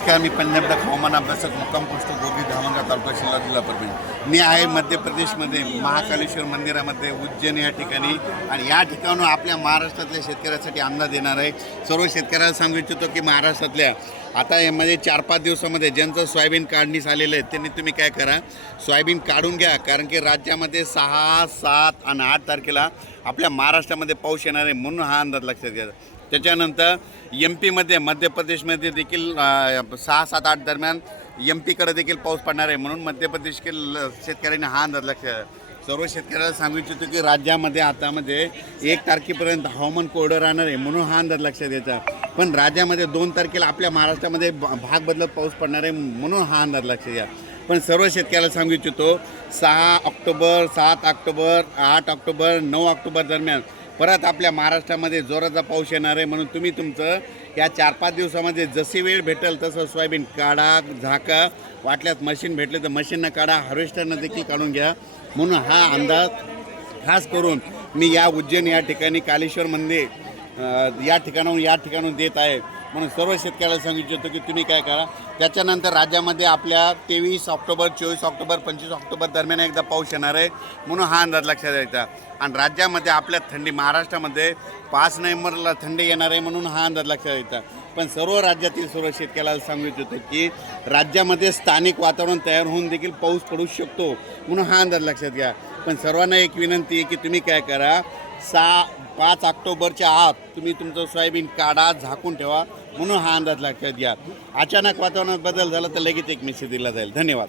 मी पंजाब हवामान अभ्यासक मुक्काम पोस्ट गोबी धामणगाव तालुका शिल्ला जिल्हा परभणी। मी आहे मध्य प्रदेशमध्ये महाकालेश्वर मंदिरामध्ये उज्जैन या ठिकाणी, आणि या ठिकाणून आपल्या महाराष्ट्रातल्या शेतकऱ्यासाठी अंदाज देणार आहे। सर्व शेतकऱ्याला सांगू इच्छितो की महाराष्ट्रातल्या आता यामध्ये 4-5 दिवसामध्ये ज्यांचं सोयाबीन काढणीस आलेलं आहे त्यांनी तुम्ही काय करा, सोयाबीन काढून घ्या, कारण की राज्यामध्ये 6, 7 आणि 8 तारखेला आपल्या महाराष्ट्रामध्ये पाऊस येणार आहे, म्हणून हा अंदाज लक्षात घ्या। त्याच्यानंतर MP मध्ये मध्य प्रदेशमध्ये देखील 6, 7, 8 दरम्यान MP कडे देखील पाऊस पडणार आहे, म्हणून मध्य प्रदेशतील शेतकऱ्यांनी हा अंदाज लक्षात। सर्व शेतकऱ्याला सांगू इच्छितो की राज्यामध्ये आतामध्ये 1 तारखेपर्यंत हवामान कोरडं राहणार आहे, म्हणून हा अंदाज लक्षात द्यायचा। पण राज्यामध्ये 2 तारखेला आपल्या महाराष्ट्रामध्ये भाग बदलत पाऊस पडणार आहे, म्हणून हा अंदाज लक्षात घ्या। पण सर्व शेतकऱ्याला सांगू इच्छितो 6 ऑक्टोबर, 7 ऑक्टोबर, 8 ऑक्टोबर, 9 ऑक्टोबर दरम्यान परत आपल्या महाराष्ट्रामध्ये जोराचा पाऊस येणार आहे, म्हणून तुम्ही तुमचं या 4-5 दिवसामध्ये जशी वेळ भेटेल तसं सोयाबीन काढा, झाका, वाटल्यास मशीन भेटले तर मशीननं काढा, हार्वेस्टरनं देखील काढून घ्या, म्हणून हा अंदाज खास करून मी या उज्जैन या ठिकाणी कालेश्वर मंदिर या ठिकाणून देत आहे। म्हणून सर्व शेतकऱ्याला सांगू इच्छितो की तुम्ही काय करा, त्याच्यानंतर राज्यामध्ये आपल्या 23 ऑक्टोबर, 24 ऑक्टोबर, 25 ऑक्टोबर दरम्यान एकदा पाऊस येणार आहे, म्हणून हा अंदाज लक्षात द्यायचा। आणि राज्यामध्ये आपल्या थंडी महाराष्ट्रामध्ये 5 नोव्हेंबरला थंडी येणार आहे, म्हणून हा अंदाज लक्षात द्यायचा। पण सर्व राज्यातील सर्व शेतकऱ्याला सांगू इच्छितो की राज्यामध्ये स्थानिक वातावरण तयार होऊन देखील पाऊस पडू शकतो, म्हणून हा अंदाज लक्षात घ्या। पण सर्वांना एक विनंती आहे की तुम्ही काय करा, 5 ऑक्टोबरच्या आत तुम्ही तुमचं सोयाबीन काढा, झाकून ठेवा, म्हणून हा अंदाज लक्षात घ्या। अचानक वातावरणात बदल झाला तर लगेच एक मेसेज दिला जाईल। धन्यवाद।